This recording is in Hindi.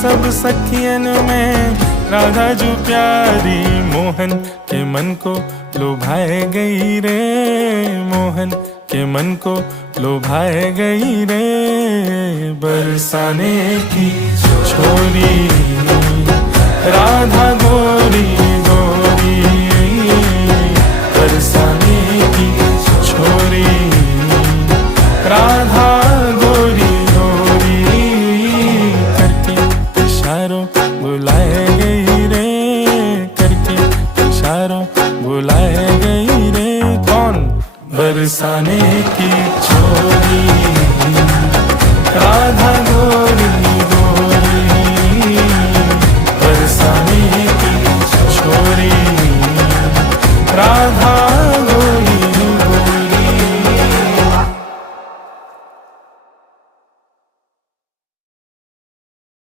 सब सखियन में राधा जो प्यारी, मोहन के मन को लुभाए गई रे, मोहन के मन को लुभाए गई रे। बरसाने की